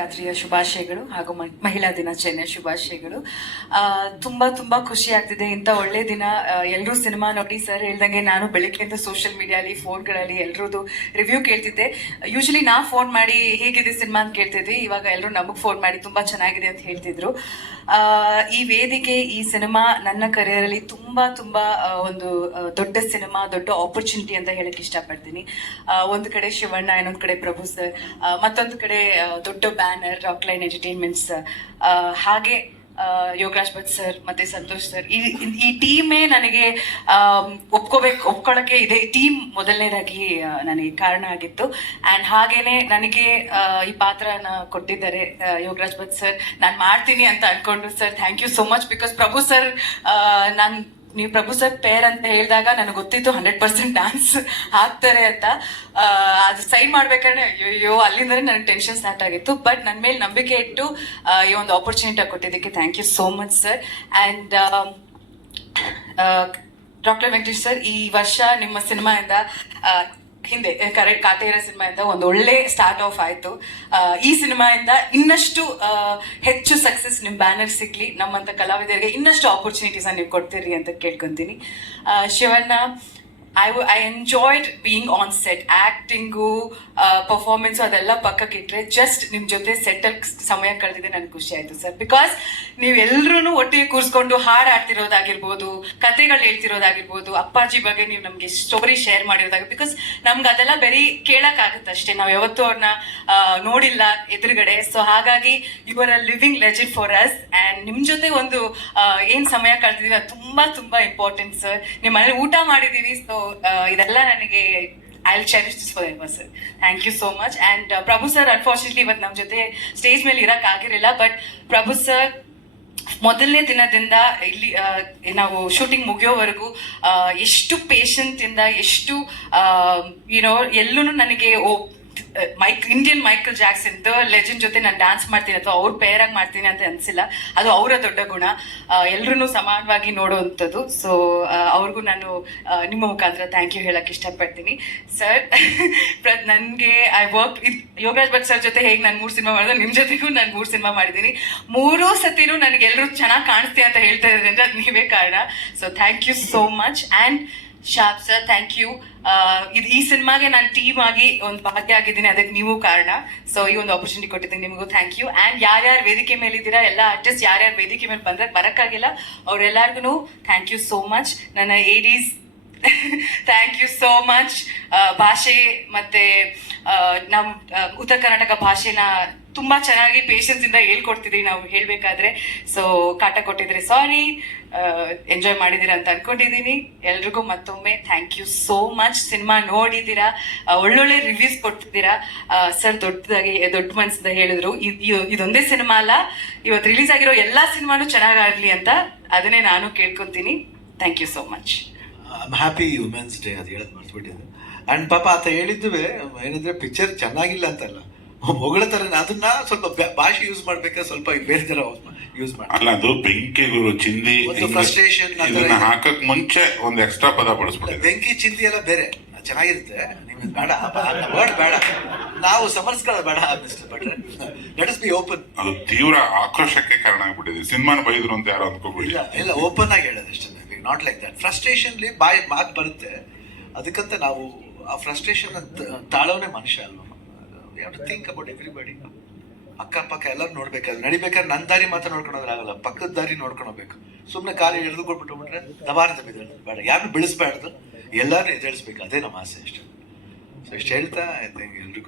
ರಾತ್ರಿಯ ಶುಭಾಶಯಗಳು ಹಾಗೂ ಮಹಿಳಾ ದಿನಾಚರಣೆಯ ಶುಭಾಶಯಗಳು. ತುಂಬಾ ತುಂಬಾ ಖುಷಿ ಆಗ್ತಿದೆ. ಇಂಥ ಒಳ್ಳೆ ದಿನ ಎಲ್ಲರೂ ಸಿನಿಮಾ ನೋಡಿ ಸರ್ ಹೇಳ್ದಂಗೆ ನಾನು ಬೆಳಿಗ್ಗೆಯಿಂದ ಸೋಷಿಯಲ್ ಮೀಡಿಯಾಲಿ ಫೋನ್ಗಳಲ್ಲಿ ಎಲ್ರದು ರಿವ್ಯೂ ಕೇಳ್ತಿದ್ದೆ. ಯೂಶಲಿ ನಾ ಫೋನ್ ಮಾಡಿ ಹೇಗಿದೆ ಸಿನಿಮಾ ಅಂತ ಕೇಳ್ತಿದ್ವಿ. ಇವಾಗ ಎಲ್ಲರೂ ನಮಗೆ ಫೋನ್ ಮಾಡಿ ತುಂಬಾ ಚೆನ್ನಾಗಿದೆ ಅಂತ ಹೇಳ್ತಿದ್ರು. ಈ ವೇದಿಕೆ, ಈ ಸಿನಿಮಾ ನನ್ನ ಕರಿಯರಲ್ಲಿ ತುಂಬಾ ತುಂಬಾ ಒಂದು ದೊಡ್ಡ ಸಿನಿಮಾ, ದೊಡ್ಡ ಆಪರ್ಚುನಿಟಿ ಅಂತ ಹೇಳಕ್ ಇಷ್ಟಪಡ್ತೀನಿ. ಒಂದು ಕಡೆ ಶಿವಣ್ಣ, ಇನ್ನೊಂದು ಕಡೆ ಪ್ರಭು ಸರ್ ಮತ್ತೊಂದು ಕಡೆ ದೊಡ್ಡ ಬ್ಯಾನರ್ ರಾಕ್ಲೈನ್ ಎಂಟರ್ಟೈನ್ಮೆಂಟ್ಸ್ ಹಾಗೆ ಯೋಗರಾಜ್ ಭಟ್ ಸರ್ ಮತ್ತೆ ಸಂತೋಷ್ ಸರ್ ಈ ಈ ಟೀಮೇ ನನಗೆ ಆಮ್, ಒಪ್ಕೋಬೇಕು ಒಪ್ಕೊಳ್ಳೋಕೆ ಇದೇ. ಟೀಮ್ ಮೊದಲನೇದಾಗಿ ನನಗೆ ಕಾರಣ ಆಗಿತ್ತು. ಆ್ಯಂಡ್ ಹಾಗೇನೆ ನನಗೆ ಈ ಪಾತ್ರನ ಕೊಟ್ಟಿದ್ದಾರೆ ಯೋಗರಾಜ್ ಭಟ್ ಸರ್ ನಾನು ಮಾಡ್ತೀನಿ ಅಂತ ಅನ್ಕೊಂಡು sir thank you so much because Prabhu sir ನಾನು ನೀವು ಪ್ರಭು ಸರ್ ಪೇರ್ ಅಂತ ಹೇಳಿದಾಗ ನನಗೆ ಗೊತ್ತಿತ್ತು ಹಂಡ್ರೆಡ್ ಪರ್ಸೆಂಟ್ ಡಾನ್ಸ್ ಹಾಕ್ತಾರೆ ಅಂತ. ಅದು ಸೈನ್ ಮಾಡ್ಬೇಕಾದ್ರೆ ಅಯ್ಯೋ ಅಲ್ಲಿಂದಲೇ ನನಗೆ ಟೆನ್ಷನ್ ಸ್ಟಾರ್ಟ್ ಆಗಿತ್ತು. ಬಟ್ ನನ್ನ ಮೇಲೆ ನಂಬಿಕೆ ಇಟ್ಟು ಈ ಒಂದು ಆಪರ್ಚುನಿಟಿ ಕೊಟ್ಟಿದ್ದಕ್ಕೆ thank you so much sir and doctor Venkatesh sir ಈ ವರ್ಷ ನಿಮ್ಮ ಸಿನಿಮಾಯಿಂದ ಹಿಂದೆ ಕರೆಕ್ಟ್ ಕಾಟೇರ ಸಿನಿಮಾಯಿಂದ ಒಂದು ಒಳ್ಳೆ ಸ್ಟಾರ್ಟ್ ಆಫ್ ಆಯ್ತು. ಈ ಸಿನಿಮಾಯಿಂದ ಇನ್ನಷ್ಟು ಹೆಚ್ಚು ಸಕ್ಸಸ್ ನಿಮ್ಮ ಬ್ಯಾನರ್ ಸಿಗ್ಲಿ, ನಮ್ಮಂತ ಕಲಾವಿದರಿಗೆ ಇನ್ನಷ್ಟು ಆಪರ್ಚುನಿಟೀಸ್ ನೀವು ಕೊಡ್ತೀರಿ ಅಂತ ಕೇಳ್ಕೊಂತೀನಿ. Shivanna I I enjoyed being on set acting performance ಅದೆಲ್ಲ ಪಕ್ಕಕ್ಕೆ ಇಟ್ಟರೆ ಜಸ್ಟ್ ನಿಮ್ಮ ಜೊತೆ ಸೆಟ್ಟಲ್ ಸಮಯ ಕಳೆದಿದೆ ನನಗೆ ಖುಷಿ ಆಯಿತು ಸರ್ ಬಿಕಾಸ್ ನೀವೆಲ್ಲರೂ ಒಟ್ಟಿಗೆ ಕೂರಿಸ್ಕೊಂಡು ಹಾಡು ಆಡ್ತಿರೋದಾಗಿರ್ಬೋದು ಕತೆಗಳು ಹೇಳ್ತಿರೋದಾಗಿರ್ಬೋದು, ಅಪ್ಪಾಜಿ ಬಗ್ಗೆ ನೀವು ನಮಗೆ ಸ್ಟೋರಿ ಶೇರ್ ಮಾಡಿರೋದಾಗ ಬಿಕಾಸ್ ನಮ್ಗೆ ಅದೆಲ್ಲ ಬರೀ ಕೇಳೋಕ್ಕಾಗುತ್ತೆ ಅಷ್ಟೇ. ನಾವು ಯಾವತ್ತೂ ಅವ್ರನ್ನ ನೋಡಿಲ್ಲ ಎದುರುಗಡೆ. ಸೊ ಹಾಗಾಗಿ you are a living legend for us and ನಿಮ್ಮ ಜೊತೆ ಒಂದು ಏನು ಸಮಯ ಕಳೆದಿದ್ದೀವಿ ಅದು ತುಂಬ ತುಂಬ ಇಂಪಾರ್ಟೆಂಟ್ ಸರ್ ನಿಮ್ಮ ಮನೇಲಿ ಊಟ ಮಾಡಿದ್ದೀವಿ ಸೊ ಇದೆಲ್ಲ ನನಗೆ I cherish this forever sir thank you so much and Prabhu sir unfortunately ಇವತ್ತು ನಮ್ಮ ಜೊತೆ ಸ್ಟೇಜ್ ಮೇಲೆ ಇರೋಕ್ಕಾಗಿರಲಿಲ್ಲ ಬಟ್ ಪ್ರಭು ಸರ್ ಮೊದಲನೇ ದಿನದಿಂದ ಇಲ್ಲಿ ನಾವು ಶೂಟಿಂಗ್ ಮುಗಿಯೋವರೆಗೂ ಎಷ್ಟು ಪೇಷಂಟ್ ಇಂದ, ಎಷ್ಟು ಯುನೋ ಎಲ್ಲೂ ನನಗೆ Mike Indian Michael Jackson the legend ಜೊತೆ ನಾನು ಡ್ಯಾನ್ಸ್ ಮಾಡ್ತೀನಿ ಅಥವಾ ಅವ್ರ ಪೇರ್ ಆಗಿ ಮಾಡ್ತೀನಿ ಅಂತ ಅನ್ಸಿಲ್ಲ. ಅದು ಅವರ ದೊಡ್ಡ ಗುಣ. ಎಲ್ಲರೂ ಸಮಾನವಾಗಿ ನೋಡುವಂಥದ್ದು. ಸೊ ಅವ್ರಿಗೂ ನಾನು ನಿಮ್ಮ ಮುಖಾಂತರ ಥ್ಯಾಂಕ್ ಯು ಹೇಳಕ್ ಇಷ್ಟಪಡ್ತೀನಿ. ಸರ್ ನನಗೆ I work Yograj Bhat sir ಜೊತೆ ಹೇಗೆ ನಾನು ಮೂರು ಸಿನಿಮಾ ಮಾಡಿದೆ ನಿಮ್ಮ ಜೊತೆಗೂ ನಾನು ಮೂರು ಸಿನಿಮಾ ಮಾಡಿದ್ದೀನಿ. ಮೂರೂ ಸತಿನೂ ನನಗೆ ಎಲ್ಲರೂ ಚೆನ್ನಾಗಿ ಕಾಣಿಸ್ತೀಯ ಅಂತ ಹೇಳ್ತಾ ಇದ್ರಿಂದ ನೀವೇ ಕಾರಣ. So thank you so much and shop sir thank you ಇದು ಈ ಸಿನಿಮಾಗೆ ನಾನು ಟೀಮ್ ಆಗಿ ಒಂದು ಭಾಗ್ಯ ಆಗಿದ್ದೀನಿ, ಅದಕ್ಕೆ ನೀವು ಕಾರಣ. ಸೊ ಈ ಒಂದು ಆಪರ್ಚುನಿಟಿ ಕೊಟ್ಟಿದ್ದೀನಿ ನಿಮಗೂ ಥ್ಯಾಂಕ್ ಯು ಆ್ಯಂಡ್ ಯಾರ್ಯಾರು ವೇದಿಕೆ ಮೇಲೆ ಇದ್ದೀರಾ ಎಲ್ಲ ಆರ್ಟಿಸ್ಟ್ ಯಾರ್ಯಾರು ವೇದಿಕೆ ಮೇಲೆ ಬಂದ್ರೆ ಬರೋಕ್ಕಾಗಿಲ್ಲ. ಅವರೆಲ್ಲರಿಗೂ ಥ್ಯಾಂಕ್ ಯು ಸೋ ಮಚ್ ನನ್ನ ADs thank you so much ಭಾಷೆ ಮತ್ತು ನಮ್ಮ ಉತ್ತರ ಕರ್ನಾಟಕ ಭಾಷೆನ ತುಂಬಾ ಚೆನ್ನಾಗಿ ಪೇಷನ್ಸ್ ಇಂದ ಹೇಳ್ಕೊಡ್ತಿದ್ರಿ ನಾವು ಹೇಳ್ಬೇಕಾದ್ರೆ. ಸೊ ಕಾಟ ಕೊಟ್ಟಿದ್ರೆ ಸಾರಿ ಎಂಜಾಯ್ ಮಾಡಿದಿರ ಅಂತ ಅನ್ಕೊಂಡಿದ್ದೀನಿ ಎಲ್ರಿಗೂ ಮತ್ತೊಮ್ಮೆ thank you so much cinema ನೋಡಿದ್ದೀರಾ ಒಳ್ಳೊಳ್ಳೆ ರಿವ್ಯೂಸ್ ಕೊಡ್ತಿದ್ದೀರಾ ಸರ್ ದೊಡ್ಡದಾಗಿ ದೊಡ್ಡ ಮನಸ್ಸಿಂದ ಹೇಳಿದ್ರು. ಇದ್- ಇದ್- ಇದೊಂದೇ ಸಿನಿಮಾ ಅಲ್ಲ. ಇವತ್ತು ರಿಲೀಸ್ ಆಗಿರೋ ಎಲ್ಲಾ ಸಿನಿಮಾನು ಚೆನ್ನಾಗಾಗ್ಲಿ ಅಂತ ಅದನ್ನೇ ನಾನು ಕೇಳ್ಕೊತೀನಿ. Thank you so much happy women's day ಅದು ಹೇಳದ್ ಅಂಡ್ ಪಾಪ ಆತ ಹೇಳಿದ್ದುವೆ, ಏನಂದ್ರೆ ಪಿಕ್ಚರ್ ಚೆನ್ನಾಗಿಲ್ಲ ಅಂತಲ್ಲ. ಹೊಗಳ ತರ ಅದನ್ನ ಸ್ವಲ್ಪ ಭಾಷೆ ಯೂಸ್ ಮಾಡ್ಬೇಕಾದ್ರೆ ಸ್ವಲ್ಪ ಬೇರೆ ತರ ಯೂಸ್ ಮಾಡಿ ಅಲ್ಲ ಅದು ಬೆಂಕಿ ಗುರು ಚಿಂದಿ ಫ್ರಸ್ಟ್ರೇಷನ್. ಹಾಕಕ್ ಮುಂಚೆ ಒಂದು ಎಕ್ಸ್ಟ್ರಾ ಪದ ಬಳಸ್ಬಿಟ್ಟು ಬೆಂಕಿ ಚಿಂದಿ ಎಲ್ಲ ಬೇರೆ. ಚೆನ್ನಾಗಿರುತ್ತೆ. ನಿಮ್ಗೆ ಬೇಡ ವರ್ಡ್ ಬೇಡ. ನಾವು ಸಮರ್ಸ್ಕೊಳ್ಳ ಬೇಡ mister let is be open ಅದು ತೀವ್ರ ಆಕ್ರೋಶಕ್ಕೆ ಕಾರಣ ಆಗ್ಬಿಟ್ಟಿದೆ. ಸಿನಿಮಾನ ಬೈದ್ರು ಅಂತ ಯಾರು ಅನ್ಕೋಬಿಡಿ ಇಲ್ಲ ಇಲ್ಲ ಓಪನ್ ಆಗಿ ಹೇಳೋದು ಅಷ್ಟೇ. ನಾಟ್ ಲೈಕ್ ದಟ್ ಫ್ರಸ್ಟ್ರೇಷನ್ಲಿ ಬಾಯಿ ಮಾತು ಬರುತ್ತೆ. ಅದಕ್ಕಂತ ನಾವು ಆ ಫ್ರಸ್ಟ್ರೇಷನ್ ತಾಳೋನೇ ಮನುಷ್ಯ ಅಲ್ವಾ? ಥಿಂಕ್ ಅಬೌಟ್ ಎವ್ರಿಬಡಿ ಅಕ್ಕಪಕ್ಕ ಎಲ್ಲರೂ ನೋಡ್ಬೇಕಾದ್ರೆ, ನಡಿಬೇಕಾದ್ರೆ ನನ್ನ ದಾರಿ ಮಾತ್ರ ನೋಡ್ಕೊಳೋದ್ರಾಗಲ್ಲ, ಪಕ್ಕದ ದಾರಿ ನೋಡ್ಕೊಂಡು ಹೋಗ್ಬೇಕು ಸುಮ್ಮನೆ ಕಾಲಿ ಎಳೆದು ಕೊಟ್ಬಿಟ್ಟು ಬಿಟ್ರೆ ದಬಾರದ ಬಿದ್ದ ಬೇಡ ಯಾರು ಬೆಳೆಸ್ಬಾರ್ದು ಎಲ್ಲರೂ ಎದುರಿಸ್ಬೇಕು. ಅದೇ ನಮ್ಮ ಆಸೆ ಅಷ್ಟೇ. ಸೊ ಇಷ್ಟು ಹೇಳ್ತಾ ಐ ಥಿಂಕ್ ಎಲ್ರಿಗೂ